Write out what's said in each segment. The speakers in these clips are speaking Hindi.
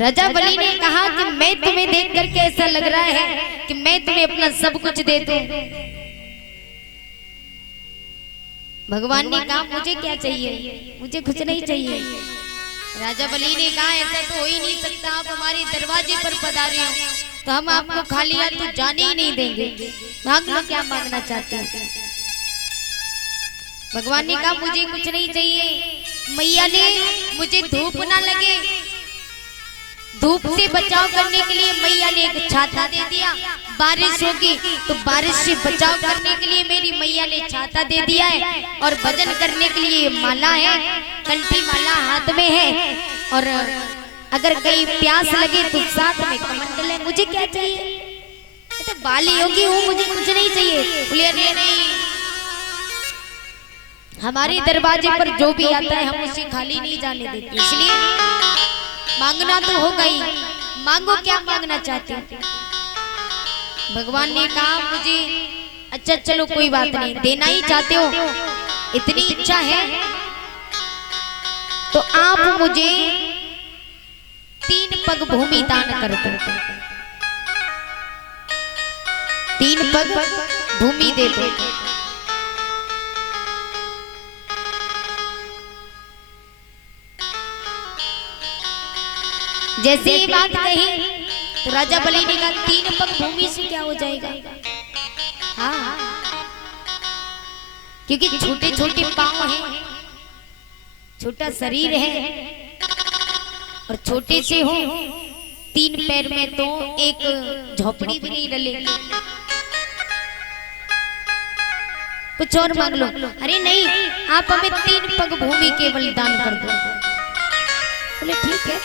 राजा बलि ने कहा कि मैं तुम्हें देख करके ऐसा लग रहा है कि मैं तुम्हें अपना सब कुछ दे दूं। भगवान ने कहा मुझे क्या चाहिए, मुझे कुछ नहीं चाहिए। राजा बलि ने कहा ऐसा तो हो ही नहीं सकता, आप हमारे दरवाजे पर पधारे हो तो हम आपको खाली हाथ तो जाने ही नहीं देंगे। मांग लो क्या मांगना चाहते हैं। भगवान ने कहा मुझे कुछ नहीं चाहिए। मैया ने मुझे धूप ना लगे, धूप से बचाव करने के लिए मैया ने एक छाता दे दिया। बारिश होगी तो बारिश से बचाव करने के लिए मेरी मैया ने छाता दे दिया है। और भजन करने के लिए माला है, कंठी माला हाथ में है। और अगर कहीं प्यास लगे तो साथ में कमंडल है। मुझे क्या चाहिए, तो बाली योगी हूँ, मुझे कुछ नहीं चाहिए। बोले अरे नहीं, हमारे दरवाजे पर जो भी आता है हम उसे खाली नहीं जाने देते, इसलिए मांगना तो हो गई। मांगो क्या मांगना चाहते हो। भगवान ने कहा मुझे अच्छा चलो कोई बात नहीं, देना ही चाहते हो, इतनी इच्छा है तो आप मुझे 3 पग भूमि दान कर दो। 3 पग भूमि दे दो। जैसे ये बात कही तो राजा बलि ने कहा 3 पग भूमि से क्या हो जाएगा। हाँ, क्योंकि छोटे छोटे पांव हैं, छोटा शरीर है और छोटे से हो 3 पैर में तो एक झोपड़ी भी नहीं डलेगी। कुछ और मांग लो। अरे नहीं, आप हमें 3 पग भूमि केवल दान कर दो। बोले ठीक है,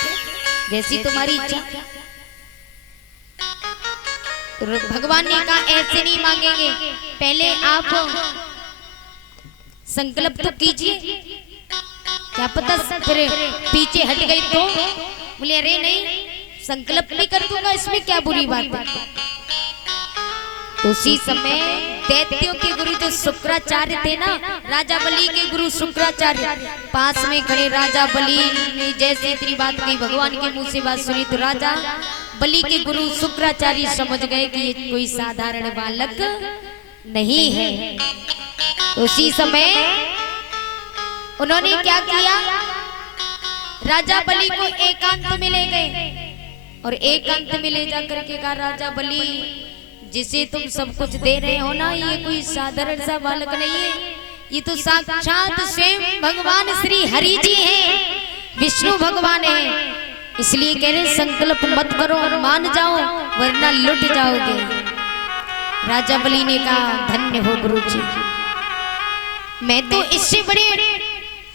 जैसी तुम्हारी इच्छा। तो भगवान ने कहा ऐसे नहीं मांगेंगे, पहले आप संकल्प तो कीजिए, क्या पता फिर पीछे हट गई तो। बोले अरे नहीं, संकल्प भी कर दूंगा, इसमें क्या बुरी बात है। तो उसी समय दैत्यों के गुरु जो शुक्राचार्य थे ना, राजा बलि के गुरु शुक्राचार्य, पास में खड़े राजा बलि ने जैसे इतनी बात कही, भगवान के मुंह से बात सुनी तो राजा बलि के गुरु शुक्राचार्य समझ गए कि ये कोई साधारण बालक नहीं है। तो उसी समय उन्होंने क्या किया, राजा बलि को एकांत में ले गए और एकांत में ले जाकर के कहा राजा बलि, जिसे तुम सब कुछ दे रहे हो ना, ये कोई साधारण सा बालक नहीं है, ये तो साक्षात स्वयं भगवान श्री हरि जी हैं, विष्णु भगवान है। इसलिए कह रहे संकल्प मत करो और मान जाओ वरना लुट जाओगे। राजा बलि ने कहा धन्य हो गुरु जी, मैं तो इससे बड़े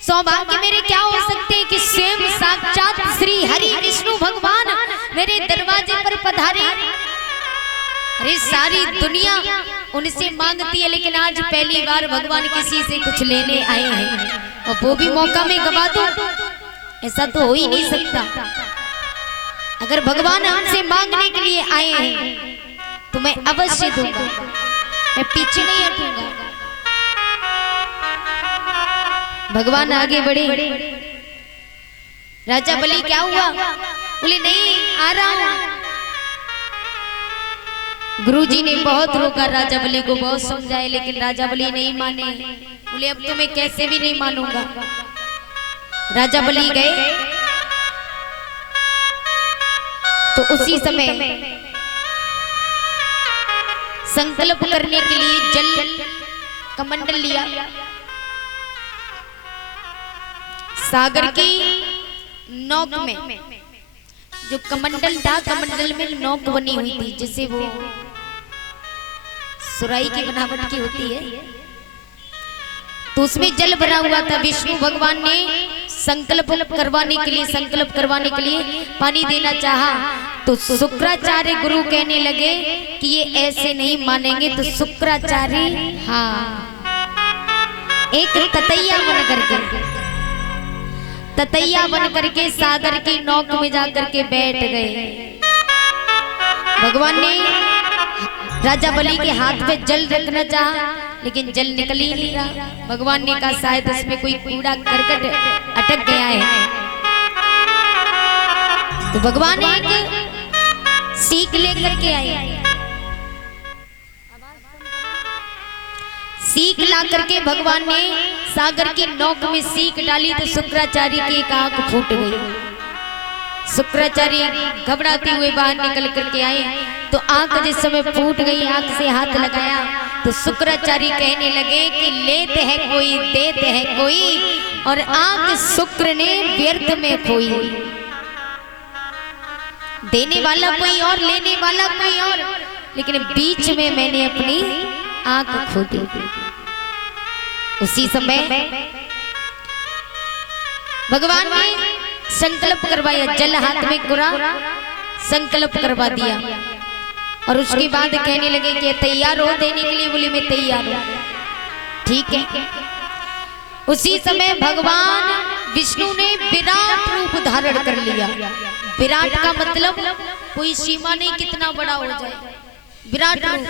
सौभाग्य मेरे क्या हो सकते हैं कि स्वयं साक्षात श्री हरि विष्णु भगवान मेरे दरवाजे पर पधारे। अरे सारी दुनिया उनसे मांगती है, लेकिन आज पहली बार भगवान किसी से कुछ लेने आए हैं और वो भी मौका में गवा दो, ऐसा तो हो ही नहीं सकता। अगर भगवान हमसे मांगने के लिए आए हैं तो मैं अवश्य दूंगा, मैं पीछे नहीं हटूंगा। भगवान आगे बढ़े। राजा बलि क्या हुआ, बोले नहीं आ रहा हूं। गुरुजी ने बहुत रोका, राजा बलि को बहुत समझाए, लेकिन राजा बलि नहीं माने। बोले अब तो मैं कैसे भी नहीं मानूंगा। राजा बलि गए तो उसी समय संकल्प करने के लिए जल कमंडल लिया, सागर की नोक में जो कमंडल था, कमंडल में नोक बनी हुई थी, जिसे वो सुराई की बनावट की होती है, तो उसमें जल भरा हुआ था। विष्णु भगवान ने संकल्प करवाने के लिए पानी देना चाहा तो शुक्राचार्य गुरु कहने लगे कि ये ऐसे नहीं मानेंगे। तो शुक्राचार्य एक ततैया बन करके सागर की नौक में जाकर के बैठ गए। भगवान ने राजा बलि के हाथ पे जल रखना चाहा, लेकिन जल निकल ही नहीं रहा। भगवान ने कहा शायद इसमें कोई कूड़ा करकट अटक गया है। तो भगवान एक सीख लेकर के आए। सीख ला करके भगवान ने सागर की नोक में सीख डाली तो शुक्राचार्य की एक आंख फूट गई। शुक्राचार्य घबराते हुए बाहर निकल करके आए तो आंख जिस समय फूट गई, आंख से हाथ लगाया तो शुक्राचार्य कहने लगे कि लेते है कोई देते है कोई, और आंख शुक्र ने व्यर्थ में खोई। देने वाला कोई और लेने वाला कोई और, लेकिन बीच में मैंने अपनी आंख खो दी। उसी समय भगवान ने संकल्प करवाया, जल हाथ में कुरा संकल्प करवा दिया और उसके बाद कहने लगे कि तैयार हो देने के लिए। बोली मैं तैयार हूं। ठीक है। उसी समय भगवान विष्णु ने विराट रूप धारण कर लिया। विराट का मतलब कोई सीमा नहीं कितना बड़ा हो जाए, विराट रूप।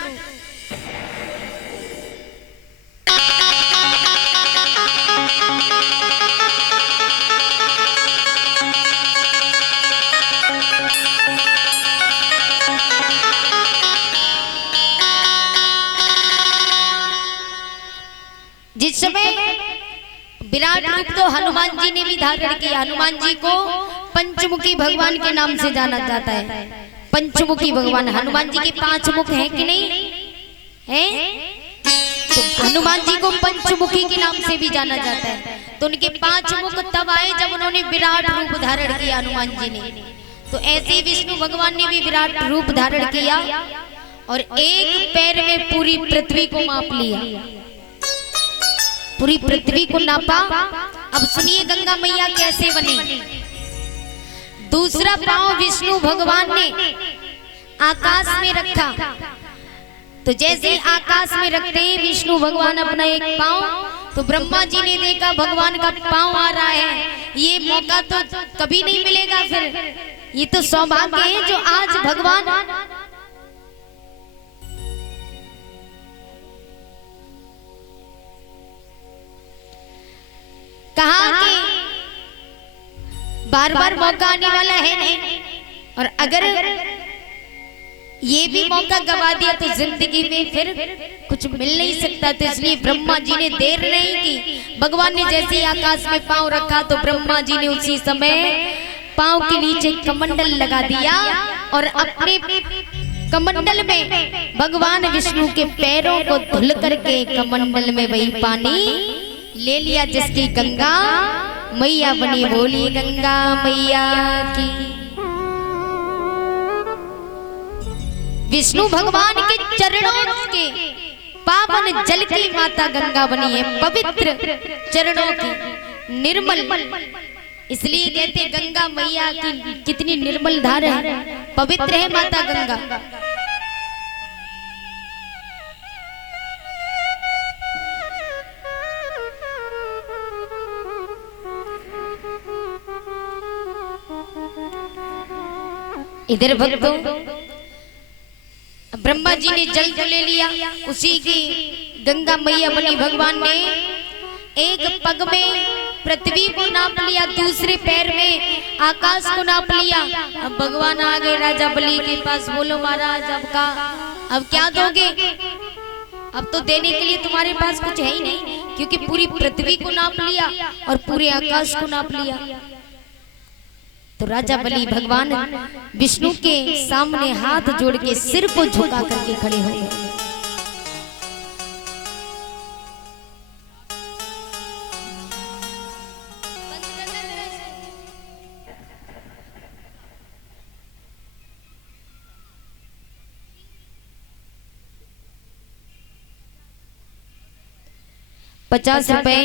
जिस समय विराट रूप तो हनुमान जी ने भी धारण किया। हनुमान जी को पंचमुखी भगवान के नाम से जाना जाता है। पंचमुखी भगवान, हनुमान जी के 5 मुख हैं कि नहीं है? तो हनुमान जी को पंचमुखी के नाम से भी जाना जाता है। तो उनके 5 मुख तब आए जब उन्होंने विराट रूप धारण किया हनुमान जी ने। तो ऐसे विष्णु भगवान ने भी विराट रूप धारण किया और एक पैर में पूरी पृथ्वी को माप लिया। पूरी पृथ्वी को नापा। अब सुनिए गंगा मैया कैसे बनी। दूसरा पांव विष्णु भगवान ने आकाश में रखा। तो जैसे आकाश में रखते ही विष्णु भगवान अपना एक पांव, तो ब्रह्मा जी ने देखा भगवान का पांव आ रहा है, ये मौका तो कभी नहीं मिलेगा। फिर ये तो सौभाग्य है जो आज भगवान कहा कि बार बार मौका आने वाला है नहीं, और अगर ये भी मौका गवा दिया तो जिंदगी में फिर कुछ मिल नहीं सकता। तो इसलिए ब्रह्मा जी ने देर नहीं की। भगवान ने जैसे ही आकाश में पांव रखा तो ब्रह्मा जी ने उसी समय पांव के नीचे कमंडल लगा दिया और अपने कमंडल में भगवान विष्णु के पैरों को धुल करके कमंडल में वही पानी ले लिया जिसकी गंगा मैया बनी। बोली गंगा मैया की। विष्णु भगवान के चरणों के पावन जल की माता गंगा बनी है, पवित्र चरणों की, निर्मल। इसलिए कहते गंगा मैया की कितनी निर्मल धारा है, पवित्र है माता गंगा। इधर भक्तों ब्रह्मा जी ने जल तो ले लिया, उसी की गंगा मैया बनी। भगवान ने एक पग में पृथ्वी को नाप लिया, दूसरे पैर में आकाश को नाप लिया। अब भगवान आ गए राजा बलि के पास। बोलो महाराज अब क्या दोगे? अब तो देने के लिए तुम्हारे पास कुछ है ही नहीं, क्योंकि पूरी पृथ्वी को नाप लिया और पूरे आकाश को नाप लिया। तो राजा बलि भगवान विष्णु के सामने हाथ जोड़ के सिर को झुका करके खड़े हो गए। ₹50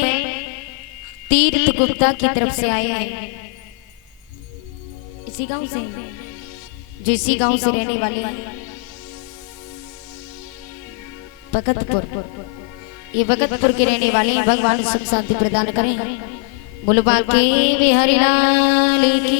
तीर्थ गुप्ता की तरफ से आए हैं। इसी गांव से, जो इसी गांव से रहने वाले हैं, भगतपुर। ये भगतपुर के रहने वाले हैं। भगवान सुख शांति प्रदान करें। बोलो बाके बिहारी लाल की।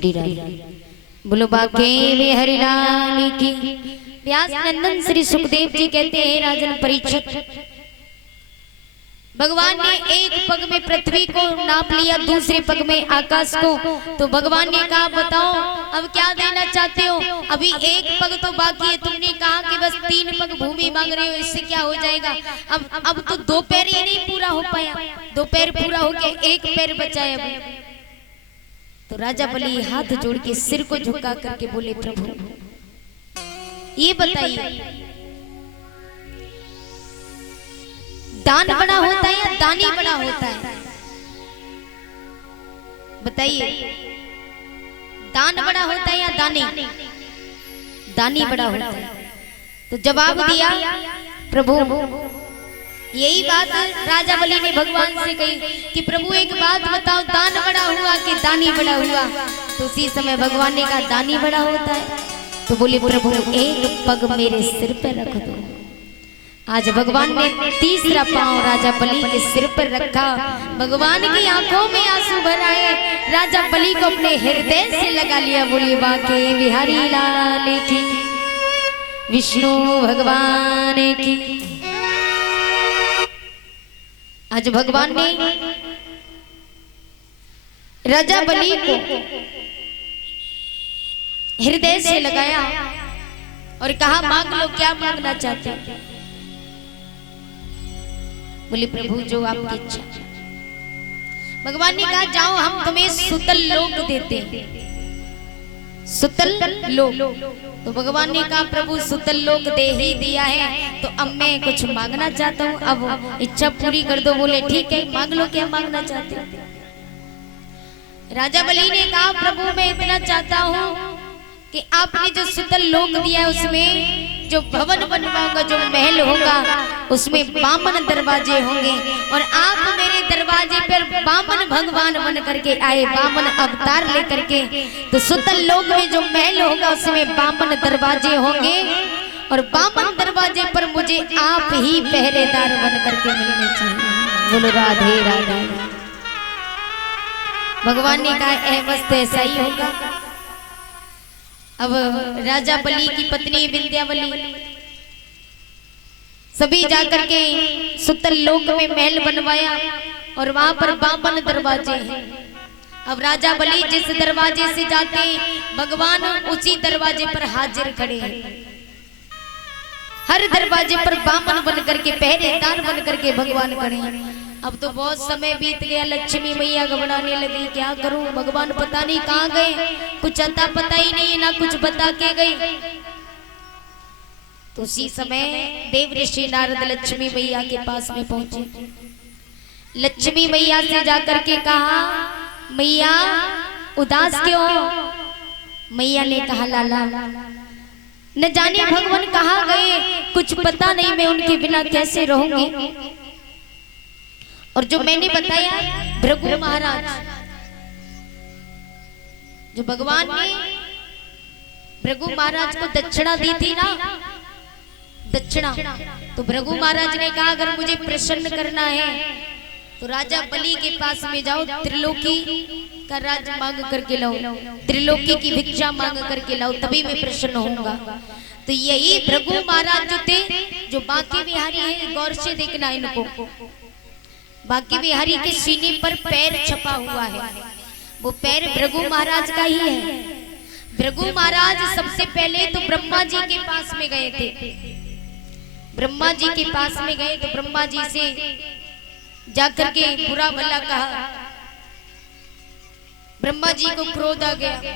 श्री राम बोलो बाके वे हरिलाल की। व्यास नंदन श्री सुखदेव जी कहते हैं राजन परीक्षित, भगवान ने एक पग में पृथ्वी को नाप लिया, दूसरे पग में आकाश को। तो भगवान ने कहा बताओ अब क्या देना चाहते हो, अभी एक पग तो बाकी है, तुमने कहा कि बस 3 पग भूमि मांग रहे हो, इससे क्या हो जाएगा। अब तो 2 पैर ही नहीं पूरा हो पाया, 2 पैर पूरा हो गया, 1 पैर बचा है अभी। तो राजा बलि हाथ जोड़ के सिर को झुका करके बोले प्रभु ये बताइए दान बड़ा होता है या दानी बड़ा होता है, बताइए। दान बड़ा होता है या दानी, दानी बड़ा होता है। तो जवाब दिया प्रभु, यही बात राजा बलि ने भगवान से कही कि प्रभु एक बात बताओ, दान बड़ा हुआ कि दानी बड़ा हुआ। तो उसी समय भगवान ने कहा दानी बड़ा होता है। तो बोले प्रभु एक पग मेरे सिर पर रख दो। आज भगवान ने तीसरा पांव राजा बलि के सिर पर रखा, भगवान की आंखों में आंसू भर आए, राजा बलि को अपने हृदय से लगा लिया। बोली बाके बिहारी लाल की, विष्णु भगवान की। आज भगवान ने राजा बलि को हृदय से लगाया और कहा मांग लो, क्या मांगना चाहते हो। बोले प्रभु जो आपकी इच्छा। भगवान ने कहा जाओ हम तुम्हें सुतल लोक देते हैं, सुतल लोक। तो भगवान ने कहा प्रभु सुतल लोक दे ही दिया है, तो अब मैं कुछ मांगना चाहता हूँ, अब इच्छा पूरी कर दो। बोले ठीक है मांग लो, क्या मांगना चाहते हो। राजा बलि ने कहा प्रभु मैं इतना चाहता हूँ कि आपने जो सुतल लोक दिया है उसमें जो भवन बनवाऊंगा, जो महल होगा उसमें बामन दरवाजे होंगे, और आप मेरे दरवाजे पर बामन भगवान बन करके आए, बामन अवतार लेकर के। तो सुतल लोक में जो महल होगा उसमें बामन दरवाजे होंगे, और बामन दरवाजे पर मुझे आप ही पहरेदार बन करके मिलने चाहिए। बोलो राधे राधे। भगवान ने कहा बस ऐसा ही होगा। अब राजा बलि की पत्नी विंध्यावली सभी जाकर के सुतल लोक में महल बनवाया, और वहां पर बामन दरवाजे हैं। अब राजा बलि जिस दरवाजे से जाते भगवान उसी दरवाजे पर हाजिर खड़े हैं। हर दरवाजे पर बामन बन करके, पहरेदार बन करके भगवान खड़े हैं। अब तो बहुत समय बीत गया, लक्ष्मी मैया घबराने लगी, क्या करूं भगवान पता नहीं कहाँ गए, कुछ अता पता ही नहीं है, ना कुछ बता के गए। तो उसी समय देव ऋषि नारद लक्ष्मी मैया के पास में पहुंचे। लक्ष्मी मैया से जाकर के कहा मैया उदास क्यों हो। मैया ने कहा लाला न जाने भगवान कहाँ गए, कुछ पता नहीं, मैं उनके बिना कैसे रहूंगी। और जो मैंने बताया भृगु महाराज, जो भगवान ने भृगु महाराज को दक्षिणा दी थी ना, दक्षिणा, तो भृगु महाराज ने कहा अगर मुझे प्रसन्न करना है तो राजा बलि के पास में जाओ, त्रिलोकी का राज मांग करके लाओ, त्रिलोकी की भिक्षा मांग करके लाओ, तभी मैं प्रसन्न होऊंगा। तो यही भृगु महाराज जो थे, जो बांके बिहारी है, गौर से देखना इनको, बांके बिहारी के सीने पर पैर छपा हुआ है, वो पैर भृगु महाराज का ही है। भृगु महाराज सबसे पहले तो ब्रह्मा जी के पास में गए थे। ब्रह्मा जी के पास में गए तो ब्रह्मा जी से जाकर के बुरा भला कहा। ब्रह्मा जी को क्रोध आ गया,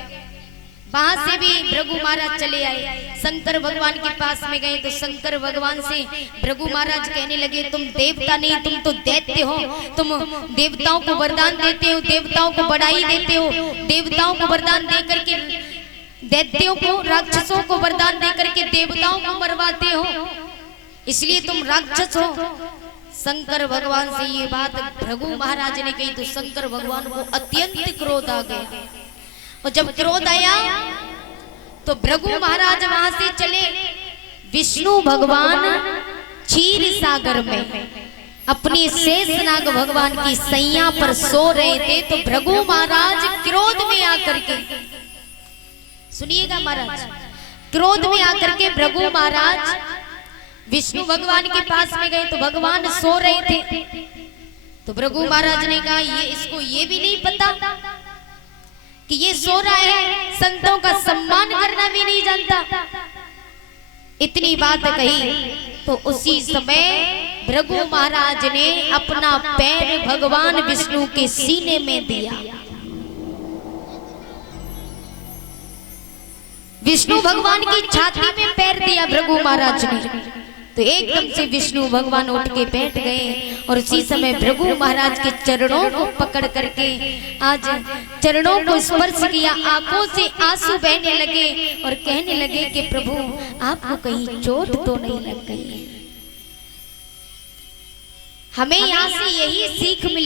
वहां से भी भृगु महाराज चले आए, शंकर भगवान के पास में गए तो शंकर भगवान से भृगु महाराज कहने लगे तुम देवता नहीं, तुम तो दैत्य हो, तुम देवताओं को वरदान देते हो, देवताओं को बढ़ाई देते हो, देवताओं को वरदान दे करके दैत्यों को, राक्षसों को वरदान दे करके देवताओं को मरवाते हो, इसलिए तुम राक्षस हो। शंकर भगवान से ये बात भृगु महाराज ने कही तो शंकर भगवान को अत्यंत क्रोध आ गया, और जब क्रोध आया तो भृगु महाराज वहां से चले। विष्णु भगवान क्षीर सागर में अपनी शेषनाग भगवान की सैया पर सो रहे थे, तो भृगु महाराज क्रोध में आकर के सुनिएगा महाराज, क्रोध में आकर के भृगु महाराज विष्णु भगवान के पास में गए तो भगवान सो रहे थे। तो भृगु महाराज ने कहा ये इसको ये भी नहीं पता कि ये सो रहा है, संतों का सम्मान करना भी नहीं जानता। इतनी बात कही तो उसी समय भृगु महाराज ने अपना पैर भगवान विष्णु के सीने में दिया। विष्णु भगवान की छाती में पैर दिया भृगु महाराज ने, तो एकदम से विष्णु भगवान उठ के बैठ गए और उसी समय भृगु महाराज के चरणों को पकड़ करके आज चरणों को स्पर्श किया, आंखों से आंसू बहने लगे और कहने लगे कि प्रभु आपको कहीं चोट तो नहीं लग गई। हमें यहाँ से यही सीख मिली